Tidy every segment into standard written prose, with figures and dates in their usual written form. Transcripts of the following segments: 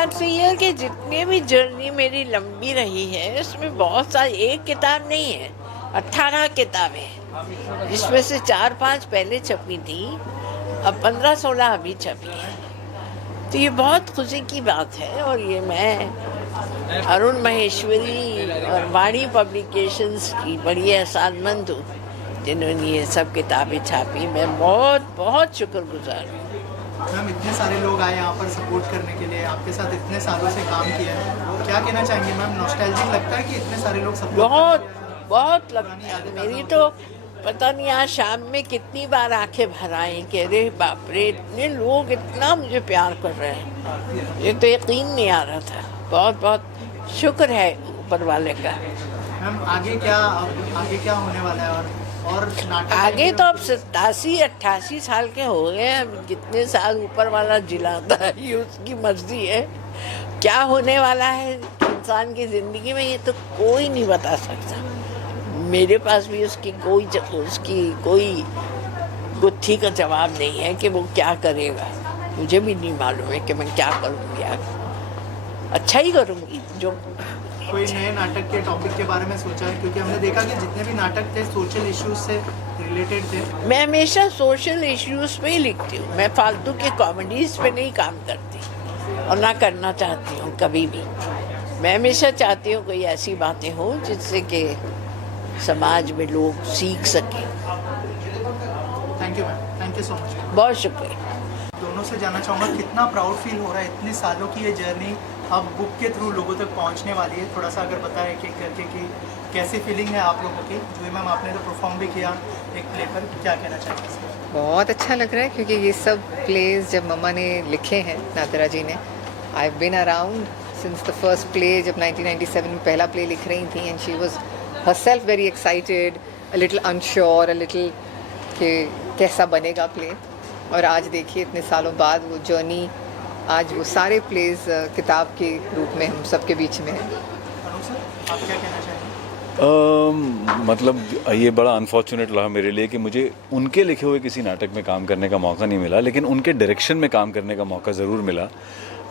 बात सही है कि जितनी भी जर्नी मेरी लंबी रही है उसमें बहुत सारी, एक किताब नहीं है, 18 किताबें हैं, जिसमें से 4-5 पहले छपी थी, अब 15-16 अभी छपी है। तो ये बहुत खुशी की बात है। और ये मैं अरुण माहेश्वरी और वाणी पब्लिकेशंस की बड़ी एहसानमंद हूँ जिन्होंने ये सब किताबें छापी। मैं बहुत बहुत शुक्रगुजार हूँ। मैम, इतने सारे लोग आए यहाँ पर सपोर्ट करने के लिए, आपके साथ इतने सालों से काम किया है, क्या कहना चाहेंगे मैम? नॉस्टैल्जिक लगता है कि इतने सारे लोग सपोर्ट बहुत बहुत लगता है। मेरी तो पता नहीं आज शाम में कितनी बार आंखें भर आई कि अरे बाप रे, इतने लोग इतना मुझे प्यार कर रहे हैं, ये तो यकीन नहीं आ रहा था। बहुत बहुत शुक्र है ऊपर वाले का। मैम, आगे क्या होने वाला है? और नाटक आगे तो अब 87-88 साल के हो गए हैं, अब कितने साल ऊपर वाला जिलाता है ये उसकी मर्जी है। क्या होने वाला है इंसान की ज़िंदगी में ये तो कोई नहीं बता सकता। मेरे पास भी उसकी कोई गुत्थी का जवाब नहीं है कि वो क्या करेगा। मुझे भी नहीं मालूम है कि मैं क्या करूँगी आगे। अच्छा ही करूँगी। जो कोई नए नाटक के टॉपिक के बारे में सोचा है? क्योंकि हमने देखा कि जितने भी नाटक थे सोशल इश्यूज से रिलेटेड थे। मैं हमेशा सोशल इश्यूज पे ही लिखती हूँ। मैं फालतू के कॉमेडीज पे नहीं काम करती और ना करना चाहती हूँ कभी भी। मैं हमेशा चाहती हूँ कोई ऐसी बातें हो जिससे कि समाज में लोग सीख सकें। Thank you ma'am, thank you so much. बहुत शुक्रिया। दोनों से जानना चाहूँगा कितना प्राउड फील हो रहा है, इतने सालों की ये जर्नी अब बुक के थ्रू लोगों तक पहुँचने वाली है। थोड़ा सा अगर बताएं कि करके कि कैसी फीलिंग है आप लोगों की? जो मैम आपने तो परफॉर्म भी किया एक प्ले पर, क्या कहना चाहेंगे? बहुत अच्छा लग रहा है क्योंकि ये सब प्लेज जब मम्मा ने लिखे हैं, नादिरा जी ने, I have been around since the first play. जब 1997 में पहला प्ले लिख रही थी and she was herself very excited, a little unsure, a little कि कैसा बनेगा प्ले। और आज देखिए इतने सालों बाद वो जर्नी, आज वो सारे प्लेज किताब के रूप में हम सबके बीच में है। अनु सर, आप क्या कहना चाहेंगे? मतलब ये बड़ा अनफॉर्चुनेट रहा मेरे लिए कि मुझे उनके लिखे हुए किसी नाटक में काम करने का मौका नहीं मिला, लेकिन उनके डायरेक्शन में काम करने का मौका ज़रूर मिला।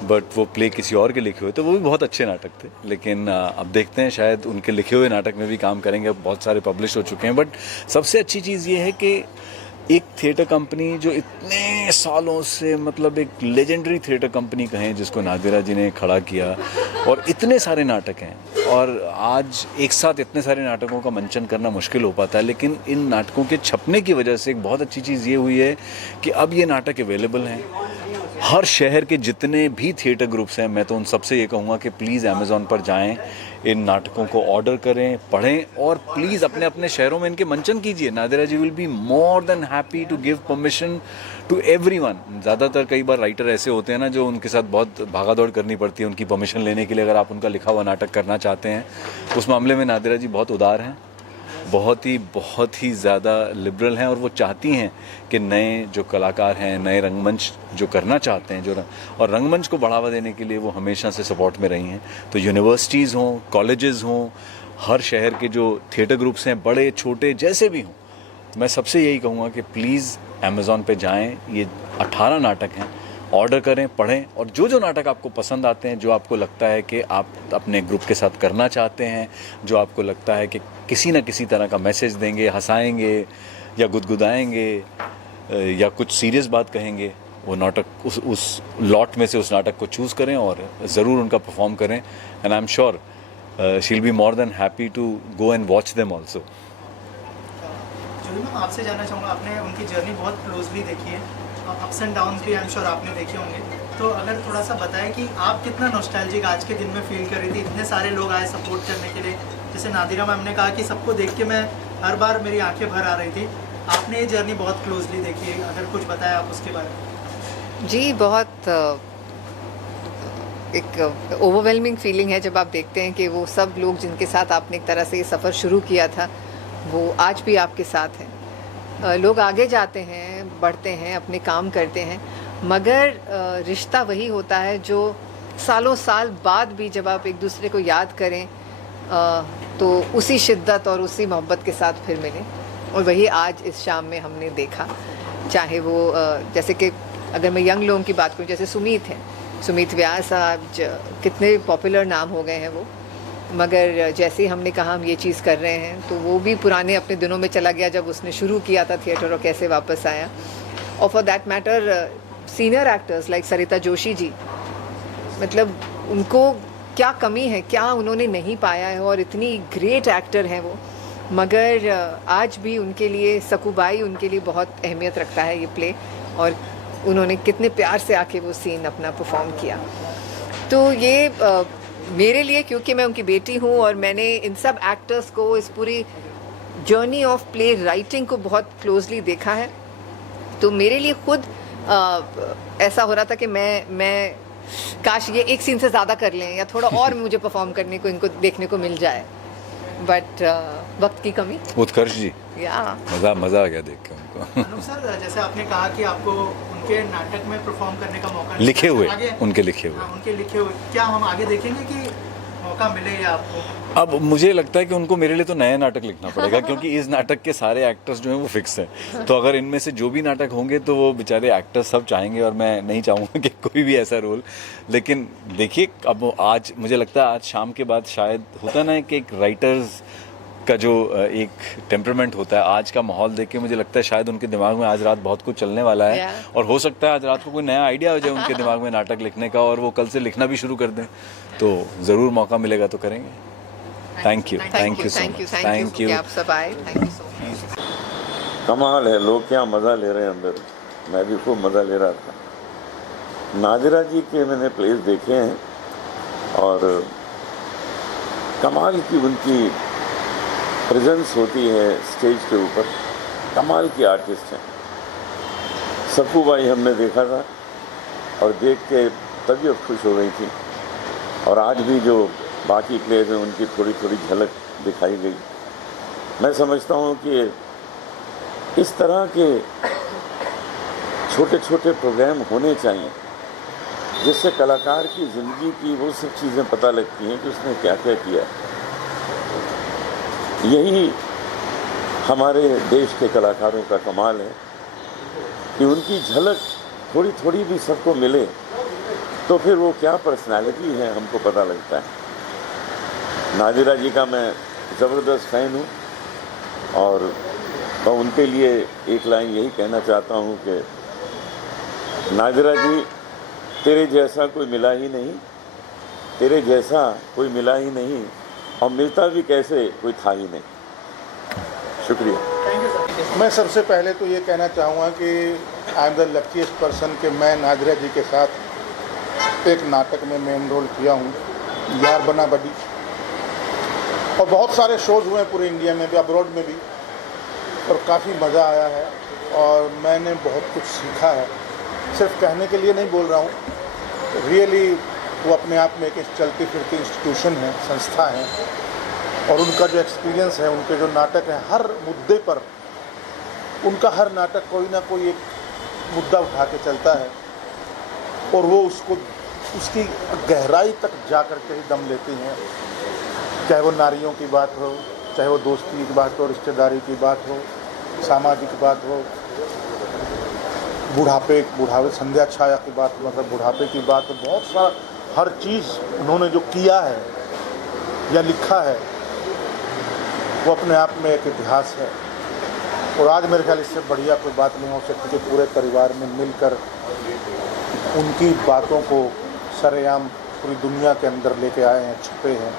बट वो प्ले किसी और के लिखे हुए थे, वो भी बहुत अच्छे नाटक थे। लेकिन अब देखते हैं, शायद उनके लिखे हुए नाटक में भी काम करेंगे। बहुत सारे पब्लिश हो चुके हैं। बट सबसे अच्छी चीज़ ये है कि एक थिएटर कंपनी जो इतने सालों से, मतलब एक लेजेंडरी थिएटर कंपनी कहें जिसको नादिरा जी ने खड़ा किया, और इतने सारे नाटक हैं, और आज एक साथ इतने सारे नाटकों का मंचन करना मुश्किल हो पाता है। लेकिन इन नाटकों के छपने की वजह से एक बहुत अच्छी चीज़ ये हुई है कि अब ये नाटक अवेलेबल हैं। हर शहर के जितने भी थिएटर ग्रुप्स हैं, मैं तो उन सबसे ये कहूँगा कि प्लीज़ अमेज़ॉन पर जाएं, इन नाटकों को ऑर्डर करें, पढ़ें, और प्लीज़ अपने अपने शहरों में इनके मंचन कीजिए। Nadira ji will be more than happy to give permission to everyone. ज़्यादातर कई बार राइटर ऐसे होते हैं ना, जो उनके साथ बहुत भागा दौड़ करनी पड़ती है उनकी परमिशन लेने के लिए। अगर आप उनका लिखा हुआ नाटक करना चाहते हैं, उस मामले में नादिरा जी बहुत उदार हैं, बहुत ही ज़्यादा लिबरल हैं, और वो चाहती हैं कि नए जो कलाकार हैं, नए रंगमंच जो करना चाहते हैं, और रंगमंच को बढ़ावा देने के लिए वो हमेशा से सपोर्ट में रही हैं। तो यूनिवर्सिटीज़ हों, कॉलेजेस हों, हर शहर के जो थिएटर ग्रुप्स हैं, बड़े छोटे जैसे भी हों, मैं सबसे यही कहूँगा कि प्लीज़ अमेज़ॉन पे जाएं। ये 18 नाटक हैं, ऑर्डर करें, पढ़ें, और जो नाटक आपको पसंद आते हैं, जो आपको लगता है कि आप अपने ग्रुप के साथ करना चाहते हैं, जो आपको लगता है कि किसी न किसी तरह का मैसेज देंगे, हंसाएंगे या गुदगुदाएंगे या कुछ सीरियस बात कहेंगे, वो नाटक उस लॉट में से उस नाटक को चूज़ करें और ज़रूर उनका परफॉर्म करें। And I am sure she will be more than happy to go and watch them also. जो मैं आपसे जानना चाहूँगा, आपने उनकी जर्नी बहुत क्लोजली देखी है, अप्स एंड डाउन्स भी आई एम श्योर आपने देखे होंगे, तो अगर थोड़ा सा बताएं कि आप कितना नॉस्टैल्जिक आज के दिन में फील कर रही थी? इतने सारे लोग आए सपोर्ट करने के लिए, जैसे नादिरा मैम ने कहा कि सबको देख के मैं हर बार मेरी आंखें भर आ रही थी। आपने ये जर्नी बहुत क्लोजली देखी है, अगर कुछ बताएं आप उसके बारे में। जी, बहुत एक ओवरवेलमिंग फीलिंग है जब आप देखते हैं कि वो सब लोग जिनके साथ आपने एक तरह से ये सफ़र शुरू किया था, वो आज भी आपके साथ हैं। लोग आगे जाते हैं, बढ़ते हैं, अपने काम करते हैं, मगर रिश्ता वही होता है जो सालों साल बाद भी जब आप एक दूसरे को याद करें तो उसी शिद्दत और उसी मोहब्बत के साथ फिर मिलें। और वही आज इस शाम में हमने देखा। चाहे वो जैसे कि अगर मैं यंग लोगों की बात करूं, जैसे सुमीत हैं, सुमित व्यास आज कितने पॉपुलर नाम हो गए हैं वो, मगर जैसे ही हमने कहा हम ये चीज़ कर रहे हैं तो वो भी पुराने अपने दिनों में चला गया जब उसने शुरू किया था थिएटर और कैसे वापस आया। और for that matter senior actors like Sarita Joshi ji, मतलब उनको क्या कमी है, क्या उन्होंने नहीं पाया है, और इतनी ग्रेट एक्टर हैं वो, मगर आज भी उनके लिए सकूबाई उनके लिए बहुत अहमियत रखता है ये प्ले, और उन्होंने कितने प्यार से आके वो सीन अपना परफॉर्म किया। तो ये मेरे लिए, क्योंकि मैं उनकी बेटी हूँ और मैंने इन सब एक्टर्स को इस पूरी जर्नी ऑफ प्ले राइटिंग को बहुत क्लोजली देखा है, तो मेरे लिए खुद ऐसा हो रहा था कि मैं काश ये एक सीन से ज़्यादा कर लें या थोड़ा और मुझे परफॉर्म करने को इनको देखने को मिल जाए, बट वक्त की कमी। उत्कर्ष जी, या मज़ा आ गया देख के उनको। अनूप सर, जैसे आपने कहा कि आपको उनके नाटक में परफॉर्म करने का मौका लिखे हुए, आगे उनके लिखे हुए, हाँ, उनके लिखे हुए, क्या हम आगे देखेंगे कि मौका मिलेगा आपको? अब मुझे लगता है कि उनको मेरे लिए तो नया नाटक लिखना पड़ेगा, क्योंकि इस नाटक के सारे एक्टर्स जो हैं वो फिक्स हैं। तो अगर इनमें से जो भी नाटक होंगे तो वो बेचारे एक्टर्स सब चाहेंगे, और मैं नहीं चाहूँगा कि कोई भी ऐसा रोल। लेकिन देखिए, अब आज मुझे लगता है आज शाम के बाद शायद होता ना है कि एक राइटर्स का जो एक टेम्परामेंट होता है, आज का माहौल देख के मुझे लगता है शायद उनके दिमाग में आज रात बहुत कुछ चलने वाला है, और हो सकता है आज रात को कोई नया आइडिया हो जाए उनके दिमाग में नाटक लिखने का, और वो कल से लिखना भी शुरू कर दें। तो ज़रूर मौका मिलेगा तो करेंगे। Thank you so much, thank you. आप सब आए, थैंक यू सो मच। कमाल है, लोग क्या मज़ा ले रहे हैं अंदर, मैं भी खूब मज़ा ले रहा था। नादिरा जी के मैंने प्लेस देखे हैं और कमाल की उनकी प्रेजेंस होती है स्टेज के ऊपर, कमाल की आर्टिस्ट हैं। सकूबाई हमने देखा था और देख के तबीयत खुश हो गई थी, और आज भी जो बाकी प्लेस हैं उनकी थोड़ी थोड़ी झलक दिखाई गई। मैं समझता हूँ कि इस तरह के छोटे छोटे प्रोग्राम होने चाहिए जिससे कलाकार की ज़िंदगी की वो सब चीज़ें पता लगती हैं कि उसने क्या क्या किया। यही हमारे देश के कलाकारों का कमाल है कि उनकी झलक थोड़ी थोड़ी भी सबको मिले तो फिर वो क्या पर्सनालिटी है हमको पता लगता है। नादिरा जी का मैं ज़बरदस्त फ़ैन हूँ, और मैं उनके लिए एक लाइन यही कहना चाहता हूँ कि नादिरा जी, तेरे जैसा कोई मिला ही नहीं, तेरे जैसा कोई मिला ही नहीं, और मिलता भी कैसे कोई था ही नहीं। शुक्रिया। मैं सबसे पहले तो ये कहना चाहूँगा कि I am the luckiest person कि मैं नादिरा जी के साथ एक नाटक में मेन रोल किया हूँ, यार बना बड़ी, और बहुत सारे शोज़ हुए हैं पूरे इंडिया में भी, अब्रॉड में भी, और काफ़ी मज़ा आया है और मैंने बहुत कुछ सीखा है। सिर्फ कहने के लिए नहीं बोल रहा हूँ, रियली वो अपने आप में एक चलती फिरती इंस्टीट्यूशन है, संस्था है, और उनका जो एक्सपीरियंस है, उनके जो नाटक हैं, हर मुद्दे पर उनका हर नाटक कोई ना कोई एक मुद्दा उठा के चलता है, और वो उसको उसकी गहराई तक जा कर के ही दम लेती हैं। चाहे वो नारियों की बात हो, चाहे वो दोस्ती की बात हो, रिश्तेदारी की बात हो, सामाजिक बात हो, बुढ़ापे संध्या छाया की बात, मतलब बुढ़ापे की बात हो, बहुत सारा हर चीज़ उन्होंने जो किया है या लिखा है वो अपने आप में एक इतिहास है। और आज मेरे ख्याल इससे बढ़िया कोई बात नहीं हो सकती कि पूरे परिवार में मिलकर उनकी बातों को सरेआम पूरी दुनिया के अंदर लेके आए हैं, छुपे हैं।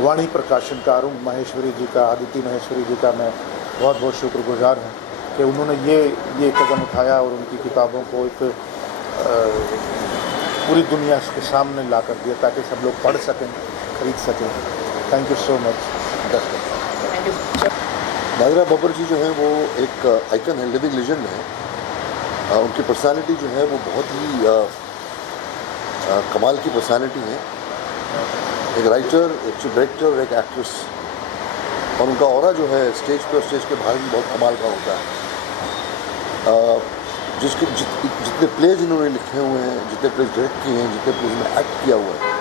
वाणी प्रकाशन का अरुण महेश्वरी जी का, आदित्य महेश्वरी जी का मैं बहुत बहुत शुक्रगुजार हूँ कि उन्होंने ये कदम उठाया और उनकी किताबों को एक पूरी दुनिया के सामने ला कर दिया ताकि सब लोग पढ़ सकें, खरीद सकें। Thank you so much. Nadira Babbar ji जो है वो एक आइकन है, लिविंग लेजेंड है। उनकी पर्सनालिटी जो है वो बहुत ही कमाल की पर्सनालिटी है। एक राइटर, एक डायरेक्टर और एक एक्ट्रेस, और उनका ऑरा जो है स्टेज पे और स्टेज के बाहर भी बहुत कमाल का होता है। जितने प्लेज इन्होंने लिखे हुए हैं, जितने प्लेज डायरेक्ट किए हैं, जितने प्लेज में एक्ट किया हुआ है,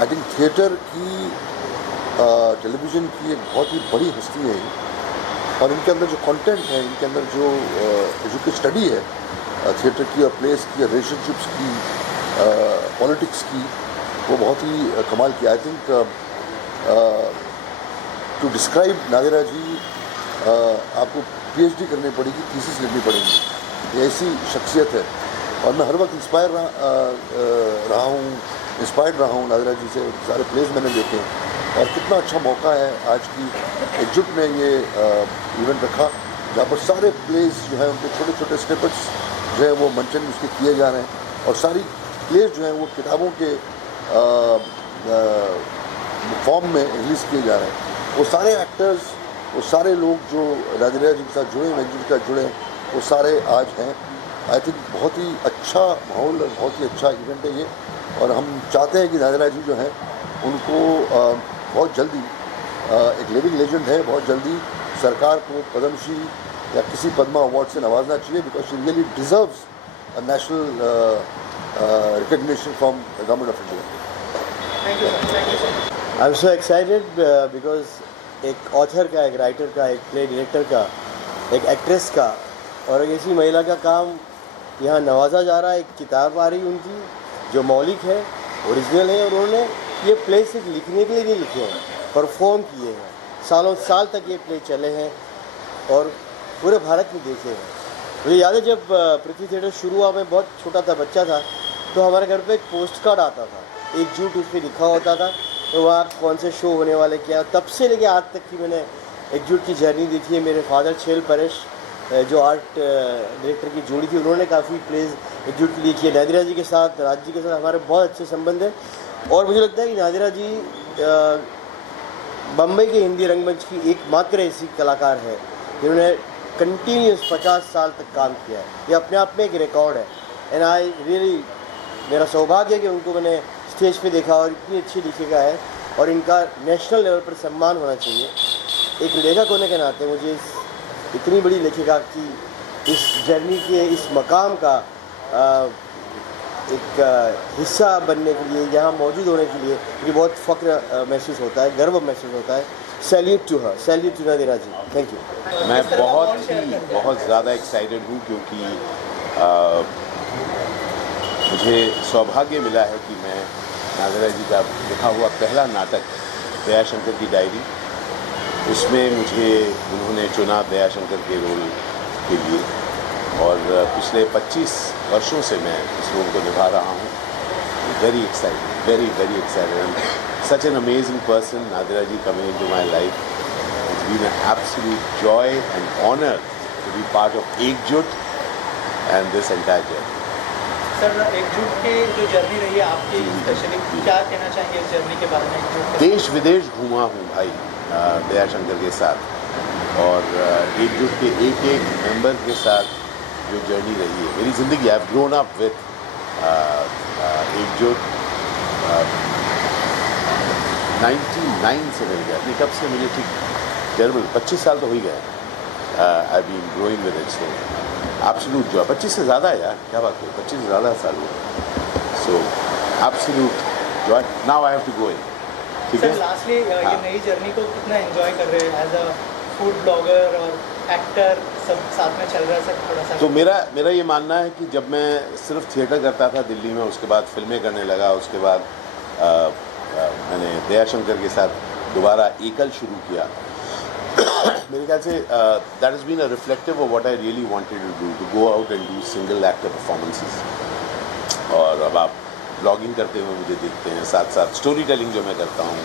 आई थिंक थिएटर की, टेलीविज़न की एक बहुत ही बड़ी हस्ती है। और इनके अंदर जो कंटेंट है, इनके अंदर जो स्टडी है थिएटर की और प्लेस की, रिलेशनशिप्स की, पॉलिटिक्स की, वो बहुत ही कमाल की। I think to describe Nadira ji आपको PhD करनी पड़ेगी, थीसिस लिखनी पड़ेगी। ये ऐसी शख्सियत है और मैं हर वक्त इंस्पायर्ड रहा हूँ नादिरा जी से। सारे प्लेस मैंने देखे और कितना अच्छा मौका है आज की एकजुट ने ये इवेंट रखा, जहाँ पर सारे प्लेस जो है उनके छोटे छोटे स्निपेट्स जो है वो मंचन उसके किए जा रहे हैं और सारी प्लेस जो हैं वो किताबों के फॉर्म में रिलीज़ किए जा रहे हैं। वो सारे एक्टर्स, वो सारे लोग जो नादिरा जी के साथ जुड़े, एकजुट के साथ जुड़े, वो सारे आज हैं। आई थिंक बहुत ही अच्छा माहौल और बहुत ही अच्छा इवेंट है ये, और हम चाहते हैं कि नादिरा जी जो हैं उनको बहुत जल्दी एक लिविंग लेजेंड है, बहुत जल्दी सरकार को पद्मश्री या किसी पद्मा अवार्ड से नवाजना चाहिए, because she really deserves a national recognition from the government of India. Thank you sir, thank you sir. I am so excited because एक ऑथर का, एक राइटर का, एक प्ले डायरेक्टर का, एक एक्ट्रेस का और एक ऐसी महिला का काम यहाँ नवाजा जा रहा है। एक किताब आ रही उनकी जो मौलिक है, ओरिजिनल है, और उन्होंने ये प्ले सिर्फ लिखने के लिए नहीं लिखे हैं, परफॉर्म किए हैं। सालों साल तक ये प्ले चले हैं और पूरे भारत में देखे हैं। मुझे याद है जब पृथ्वी थिएटर शुरू हुआ, मैं बहुत छोटा था, बच्चा था, तो हमारे घर पे एक पोस्ट कार्ड आता था, एकजुट उस पर लिखा होता था, तो वहाँ कौन से शो होने वाले क्या। तब से लेके आज तक की मैंने एकजुट की जर्नी देखी है। मेरे फादर छेल परेश जो आर्ट डायरेक्टर की जोड़ी थी, उन्होंने काफ़ी प्लेज एकजुट के लिए किए। नादिरा जी के साथ, राज जी के साथ हमारे बहुत अच्छे संबंध हैं और मुझे लगता है कि नादिरा जी बम्बई के हिंदी रंगमंच की एकमात्र ऐसी कलाकार है जिन्होंने कंटिन्यूस 50 साल तक काम किया है। ये अपने आप में एक रिकॉर्ड है एंड आई रियली, मेरा सौभाग्य है कि उनको मैंने स्टेज पे देखा और इतनी अच्छी लेखिका है और इनका नेशनल लेवल पर सम्मान होना चाहिए। एक लेखक होने के नाते मुझे इतनी बड़ी लेखिका की इस जर्नी के, इस मकाम का एक हिस्सा बनने के लिए, यहाँ मौजूद होने के लिए मुझे बहुत फ़ख्र महसूस होता है, गर्व महसूस होता है। Salute to her, salute to Nadira ji, thank you. मैं बहुत ज़्यादा एक्साइटेड हूँ क्योंकि मुझे सौभाग्य मिला है कि मैं नादिरा जी का लिखा हुआ पहला नाटक दयाशंकर की डायरी, उसमें मुझे उन्होंने चुना दयाशंकर के रोल के लिए और पिछले 25 वर्षों से मैं इस रोल को निभा रहा हूँ। Very excited, very very excited. Such an amazing person, Nadira ji coming into my life. It's been an absolute joy and honor to be part of Ekjut and this entire journey. Sir, एकजुट की जो journey रही है आपकी, specially क्या कहना चाहेंगे इस जर्नी के बारे में? एकजुट देश विदेश घूमा हूँ भाई दयाशंकर के साथ और एकजुट के एक एक मेंबर के साथ जो जर्नी रही है मेरी ज़िंदगी। I have grown up with एकजुट। 99 से मिल गया, कब से मुझे ठीक टेरेबल 25 साल तो हो ही गए। I been growing with it, so absolute joy. 25 से ज़्यादा है यार, क्या बात है, 25 से ज़्यादा साल हुआ। So absolute joy. Now I have to go in. ठीक है सर, लास्टली ये नई जर्नी को कितना एंजॉय कर रहे हैं एज अ फूड ब्लॉगर और एक्टर, सब साथ में चल रहा है सर? थोड़ा सा तो मेरा ये मानना है कि जब मैं सिर्फ थिएटर करता था दिल्ली में, उसके बाद फिल्में करने लगा, उसके बाद मैंने दयाशंकर के साथ दोबारा एकल शुरू किया। मेरे ख्याल से that is been a reflective of what I really wanted to do, to go out and do single actor performances. और अब आप ब्लॉगिंग करते हुए मुझे देखते हैं, साथ साथ स्टोरी टेलिंग जो मैं करता हूँ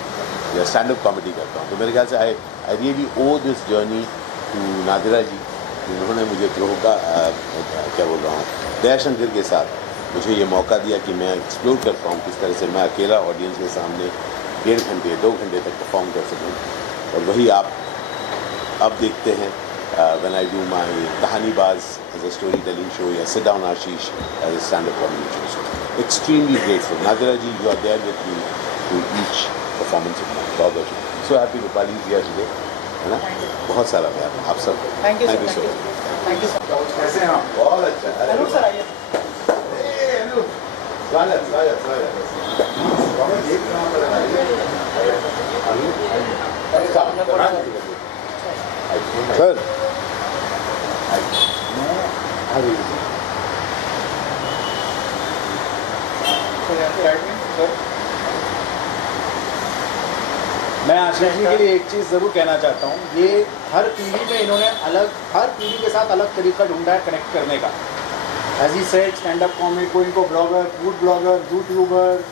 या स्टैंड अप कॉमेडी करता हूँ। तो मेरे ख्याल से I really owe this journey to Nadira ji, जिन्होंने मुझे ग्रोह का क्या बोल रहा हूँ, दयाशंकर के साथ मुझे ये मौका दिया कि मैं एक्सप्लोर कर पाऊँ किस तरह से मैं अकेला ऑडियंस के सामने 1.5 घंटे 2 घंटे तक परफॉर्म कर सकूँ। और वही आप अब देखते हैं when I do my Kahanibaaz as a story telling show या sit down Ashish as a stand up comedy show. Extremely grateful. Nadira ji, you are there with me to each performance of my. बहुत बहुत so happy Rupali ji are today, है ना। बहुत सारा प्यार आप सब। Thank you so sir. Thank you sir. कैसे हैं आप? बहुत अच्छा। जरूर सर, आइए। स्वागत स्वागत स्वागत। सर मैं आशीष जी के लिए एक चीज़ ज़रूर कहना चाहता हूँ, ये हर पीढ़ी में इन्होंने हर पीढ़ी के साथ अलग तरीका ढूंढा है कनेक्ट करने का। As he said, stand up comic, कोई इनको ब्लॉगर, फूड ब्लॉगर, यूट्यूबर,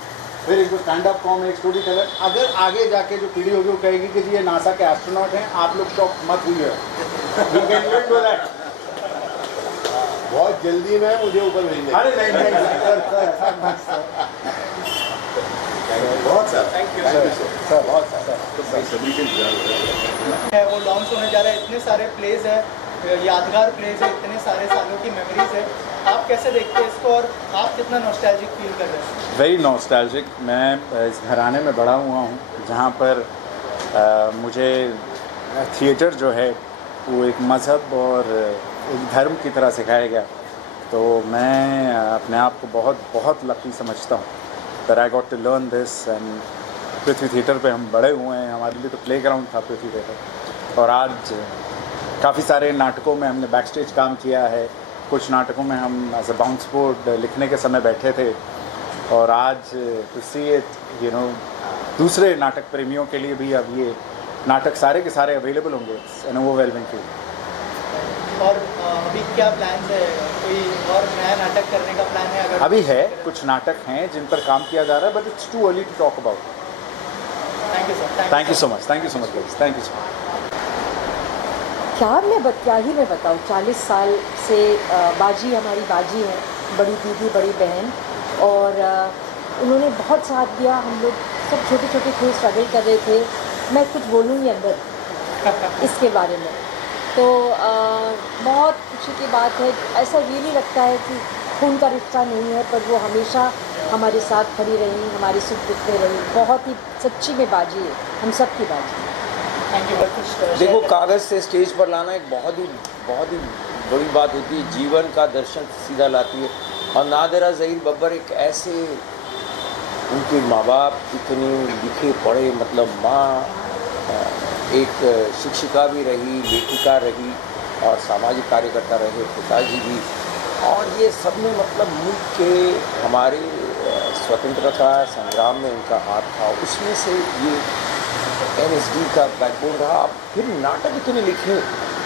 फिर इनको stand up comic, storyteller. अगर आगे जाके जो पीढ़ी होगी वो कहेगी कि जी ये नासा के एस्ट्रोनॉट हैं, आप लोग शॉक मत हुई है। We can even do that. बहुत जल्दी में मुझे ऊपर भेजेंगे। अरे नहीं बहुत सारा थैंक यू सर, बहुत सारा। वो लॉन्च होने जा रहा है, इतने सारे प्लेज है, यादगार प्लेज है, इतने सारे सालों की मेमोरीज है, आप कैसे देखते हैं इसको और आप कितना नॉस्टैल्जिक फील कर रहे हैं? Very nostalgic. मैं इस घराने में बड़ा हुआ हूँ जहाँ पर मुझे थिएटर जो है वो एक मज़हब और एक धर्म की तरह सिखाया गया। तो मैं अपने आप को बहुत बहुत लकी समझता हूँ that I got to learn this. And Prithvi Theatre पे हम बड़े हुए हैं, हमारे लिए तो प्लेग्राउंड था पृथ्वी थिएटर। और आज काफ़ी सारे नाटकों में हमने बैक स्टेज काम किया है, कुछ नाटकों में हम एज अ बाउंस बोर्ड लिखने के समय बैठे थे। और आज to see it you know, दूसरे नाटक प्रेमियों के लिए भी अब ये नाटक सारे के सारे अवेलेबल होंगे। It's an overwhelming feel. और अभी क्या प्लान है, कोई और नया नाटक करने का प्लान है? अगर अभी है, कुछ नाटक हैं जिन पर काम किया जा रहा है, but it's too early to talk about. Thank you sir. Thank you so much, thank you so much guys, thank you so much. क्या मैं बताऊँ, 40 साल से बाजी हमारी बाजी है, बड़ी दीदी, बड़ी बहन, और उन्होंने बहुत साथ दिया। हम लोग सब छोटे छोटे थे, स्ट्रगल कर रहे थे। मैं कुछ बोलूँगी अंदर इसके बारे में, तो बहुत खुशी की बात है। ऐसा रियली लगता है कि खून का रिश्ता नहीं है, पर वो हमेशा हमारे साथ खड़ी रही, हमारे सुख दुख में रही। बहुत ही सच्ची में बाजी है, हम सब की बाजी है। Thank you. देखो, कागज़ से स्टेज पर लाना एक बहुत ही बड़ी बात होती है, जीवन का दर्शन सीधा लाती है। और नादिरा ज़हीर बब्बर एक ऐसे, उनके माँ बाप इतने लिखे पढ़े, मतलब माँ एक शिक्षिका भी रही, लेखिका रही और सामाजिक कार्यकर्ता रहे, पिताजी भी, और ये सब में मतलब मुल्क के हमारे स्वतंत्रता संग्राम में उनका हाथ था। उसमें से ये NSD का बैकबोन रहा। फिर नाटक इतने लिखे,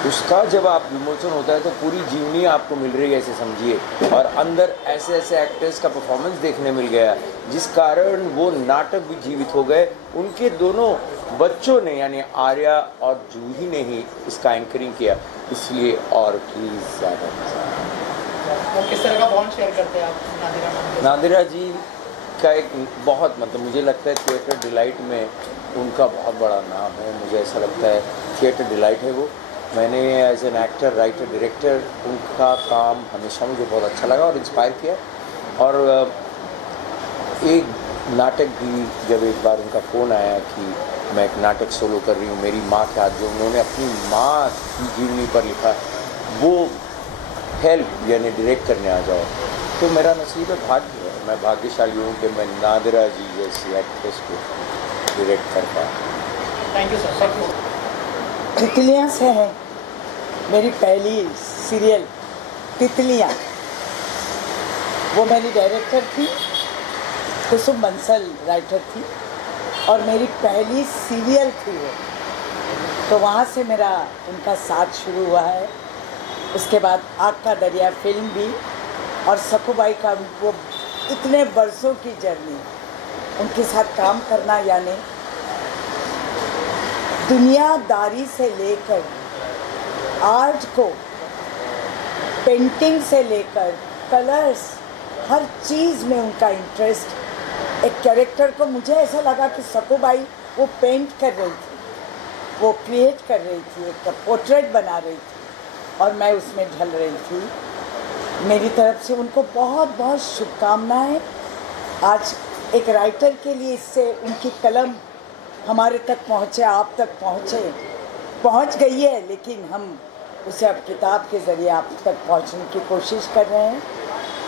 उसका जब आप विमोचन होता है तो पूरी जीवनी आपको मिल रही है, ऐसे समझिए। और अंदर ऐसे ऐसे एक्टर्स का परफॉर्मेंस देखने मिल गया, जिस कारण वो नाटक भी जीवित हो गए। उनके दोनों बच्चों ने, यानी आर्या और जूही ने ही इसका एंकरिंग किया, इसलिए और प्लीज़ ज़्यादा मज़ा। और किस तरह का बॉन्ड शेयर करते हैं आप नादिरा मैम? नादिरा जी का एक बहुत, मतलब मुझे लगता है थिएटर डिलाइट में उनका बहुत बड़ा नाम है। मुझे ऐसा लगता है थिएटर डिलाइट है वो। मैंने as an actor, writer, director उनका काम हमेशा मुझे बहुत अच्छा लगा और इंस्पायर किया। और एक नाटक भी, जब एक बार उनका फ़ोन आया कि मैं एक नाटक सोलो कर रही हूँ मेरी माँ के हाथ, जो उन्होंने अपनी माँ की जीवनी पर लिखा, वो हेल्प यानी डायरेक्ट करने आ जाओ, तो मेरा नसीब है, भाग्य है। मैं भाग्यशाली हूँ कि मैं नादिरा जी जैसी एक्ट्रेस को डायरेक्ट कर पाया। Thank you sir. तितलियाँ से है मेरी पहली सीरियल तितलियाँ, वो मेरी डायरेक्टर थी, कुसुम बंसल राइटर थी, और मेरी पहली सीरियल थी वो। तो वहाँ से मेरा उनका साथ शुरू हुआ है। उसके बाद आग का दरिया फिल्म भी, और सकूबाई का वो इतने बरसों की जर्नी, उनके साथ काम करना, यानी दुनियादारी से लेकर आर्ट को, पेंटिंग से लेकर कलर्स, हर चीज़ में उनका इंटरेस्ट। एक कैरेक्टर को मुझे ऐसा लगा कि सकूबाई वो पेंट कर रही थी, वो क्रिएट कर रही थी, एक पोर्ट्रेट बना रही थी, और मैं उसमें ढल रही थी। मेरी तरफ से उनको बहुत बहुत शुभकामनाएं। आज एक राइटर के लिए इससे उनकी कलम हमारे तक पहुँचे, आप तक पहुँच गई है, लेकिन हम उसे अब किताब के ज़रिए आप तक पहुँचने की कोशिश कर रहे हैं।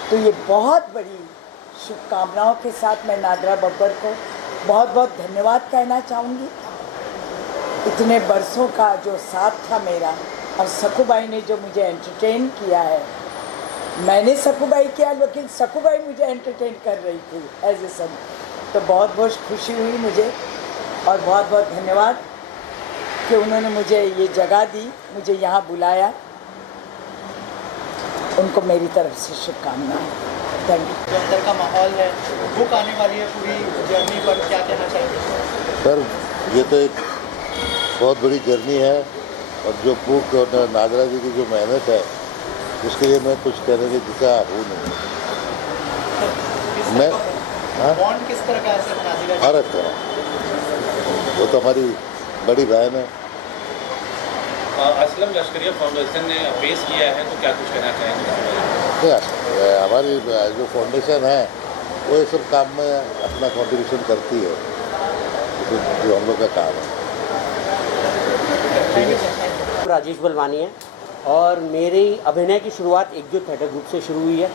तो ये बहुत बड़ी शुभकामनाओं के साथ मैं नादिरा बब्बर को बहुत बहुत धन्यवाद कहना चाहूँगी। इतने बरसों का जो साथ था मेरा, और सकूबाई ने जो मुझे एंटरटेन किया है, मैंने सकूबाई किया, लेकिन सकूबाई मुझे एंटरटेन कर रही थी एज ए सन। तो बहुत बहुत खुशी हुई मुझे और बहुत बहुत धन्यवाद कि उन्होंने मुझे ये जगह दी, मुझे यहाँ बुलाया। उनको मेरी तरफ से शुभकामनाएं। Thank you. जो अंदर का माहौल है, बुक आने वाली है पूरी जर्नी पर, क्या कहना चाहेंगे? सर ये तो एक बहुत बड़ी जर्नी है और जो बुक और नादरा जी की जो मेहनत है उसके लिए मैं कुछ कहने की दिशा हूँ नहीं। मैं बॉन्ड किस तरह का है सर नादिरा जी? भारत का, वो तो हमारी बड़ी बहन है। असलम लश्करिया फाउंडेशन ने पेश किया है, तो क्या कुछ कहना चाहेंगे? नहीं, हमारी जो फाउंडेशन है वो ये सब काम में अपना कंट्रीब्यूशन करती है, जो हम लोग का काम है। राजेश बलवानी है और मेरी अभिनय की शुरुआत एकजुट थिएटर ग्रुप से शुरू हुई है।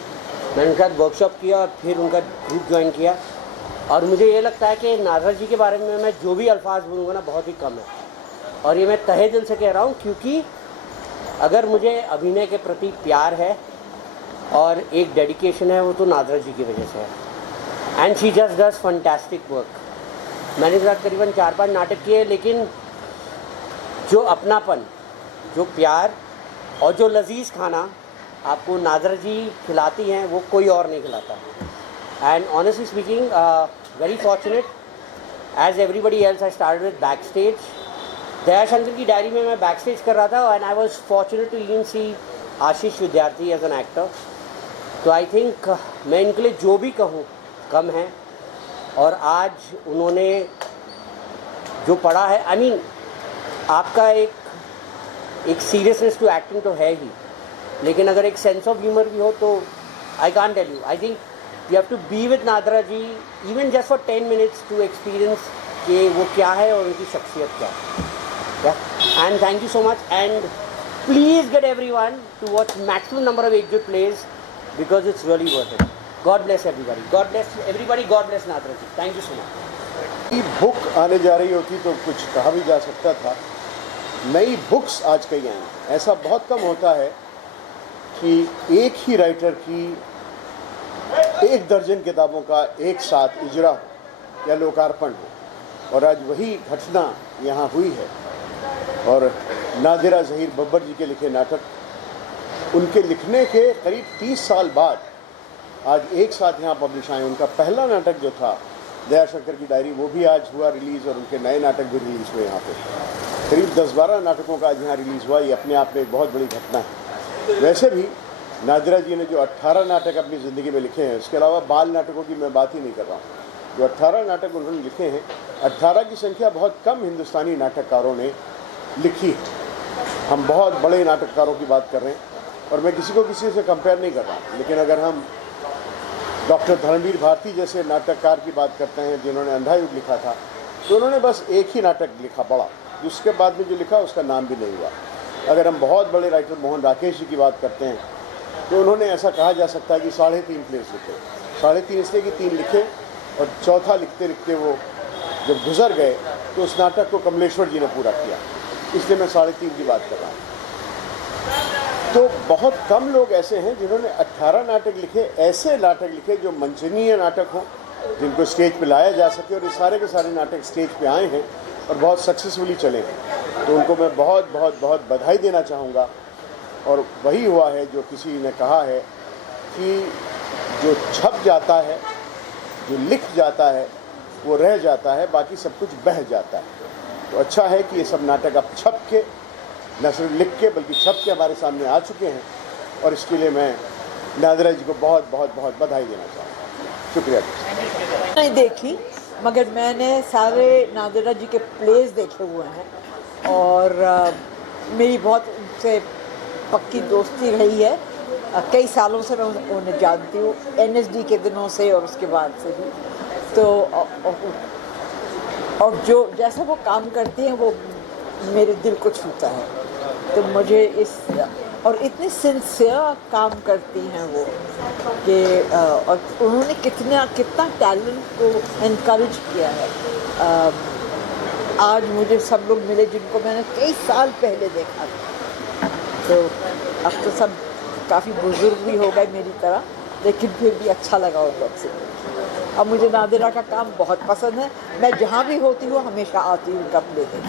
मैंने उनके साथ वर्कशॉप किया और फिर उनका ग्रुप ज्वाइन किया और मुझे ये लगता है कि नादरा जी के बारे में मैं जो भी अल्फाज बोलूँगा ना बहुत ही कम है और ये मैं तहे दिल से कह रहा हूँ, क्योंकि अगर मुझे अभिनय के प्रति प्यार है और एक डेडिकेशन है वो तो नादरा जी की वजह से है। And she just does fantastic work. मैंने इस साथ करीबन 4-5 नाटक किए, लेकिन जो अपनापन, जो प्यार और जो लजीज खाना आपको नादरा जी खिलाती हैं वो कोई और नहीं खिलाता। And honestly speaking, very fortunate as everybody else. I started with back stage. Dayashankar की डायरी में मैं बैक स्टेज कर रहा था and I was fortunate to even see Ashish Vidyarthi as an actor. तो आई थिंक मैं इनके लिए जो भी कहूँ कम है। और आज उन्होंने जो पढ़ा है, आई मीन आपका एक सीरियसनेस टू एक्टिंग तो है ही, लेकिन अगर एक सेंस ऑफ ह्यूमर भी हो तो I can't tell you. I think you have to be with Nadra ji even just for 10 minutes to experience कि वो क्या है और उनकी शख्सियत क्या है। And thank you so much and please get everyone to watch maximum number of एकजुट plays because it's really worth it. God bless everybody, god bless everybody, god bless Nadra ji. Thank you so much. नई book आने जा रही होती तो कुछ कहा भी जा सकता था। नई बुक्स आज कई आई। ऐसा बहुत कम होता है कि एक ही राइटर की 1 दर्जन किताबों का एक साथ इजरा या लोकार्पण हो, और आज वही घटना यहाँ हुई है। और नादिरा ज़हीर बब्बर जी के लिखे नाटक, उनके लिखने के करीब 30 साल बाद आज एक साथ यहाँ पब्लिश आए। उनका पहला नाटक जो था दयाशंकर की डायरी, वो भी आज हुआ रिलीज़ और उनके नए नाटक भी रिलीज़ हुए यहाँ पे। करीब 10-12 नाटकों का आज यहाँ रिलीज़ हुआ। ये अपने आप में एक बहुत बड़ी घटना है। वैसे भी नादिरा जी ने जो 18 नाटक अपनी ज़िंदगी में लिखे हैं, उसके अलावा बाल नाटकों की मैं बात ही नहीं कर रहा हूँ। जो 18 नाटक उन्होंने लिखे हैं, 18 की संख्या बहुत कम हिंदुस्तानी नाटककारों ने लिखी है। हम बहुत बड़े नाटककारों की बात कर रहे हैं और मैं किसी को किसी से कंपेयर नहीं कर रहा, लेकिन अगर हम डॉक्टर धर्मवीर भारती जैसे नाटककार की बात करते हैं जिन्होंने अंधा युग लिखा था, तो उन्होंने बस एक ही नाटक लिखा बड़ा, जिसके बाद में जो लिखा उसका नाम भी नहीं हुआ। अगर हम बहुत बड़े राइटर मोहन राकेश जी की बात करते हैं तो उन्होंने ऐसा कहा जा सकता है कि 3.5 प्लेस लिखे। 3.5 इसलिए कि 3 लिखे और चौथा लिखते लिखते वो जब गुजर गए तो उस नाटक को कमलेश्वर जी ने पूरा किया, इसलिए मैं 3.5 की बात कर रहा हूँ। तो बहुत कम लोग ऐसे हैं जिन्होंने 18 नाटक लिखे, ऐसे नाटक लिखे जो मंचनीय नाटक हो, जिनको स्टेज पे लाया जा सके। और ये सारे के सारे नाटक स्टेज पे आए हैं और बहुत सक्सेसफुली चले हैं। तो उनको मैं बहुत बहुत बहुत बधाई देना चाहूँगा। और वही हुआ है जो किसी ने कहा है कि जो छप जाता है, जो लिख जाता है, वो रह जाता है, बाकी सब कुछ बह जाता है। तो अच्छा है कि ये सब नाटक अब छप के, न सिर्फ लिख के बल्कि छप के हमारे सामने आ चुके हैं, और इसके लिए मैं नादिरा जी को बहुत बहुत बहुत बधाई देना चाहूँगा। शुक्रिया। नहीं देखी, मगर मैंने सारे नादिरा जी के प्लेस देखे हुए हैं और मेरी बहुत उनसे पक्की दोस्ती रही है। कई सालों से मैं उन्हें जानती हूँ, NSD के दिनों से और उसके बाद से भी। तो और जो जैसा वो काम करती हैं वो मेरे दिल को छूता है। तो मुझे इस और इतनी सिंसियर काम करती हैं वो कि और उन्होंने कितना टैलेंट को इनकरेज किया है। आज मुझे सब लोग मिले जिनको मैंने कई साल पहले देखा था। तो अब तो सब काफ़ी बुजुर्ग भी हो गए मेरी तरह, लेकिन फिर भी अच्छा लगा उन लोग से। और मुझे नादिरा का काम बहुत पसंद है। मैं जहाँ भी होती हूँ हमेशा आती हूँ कप लेने।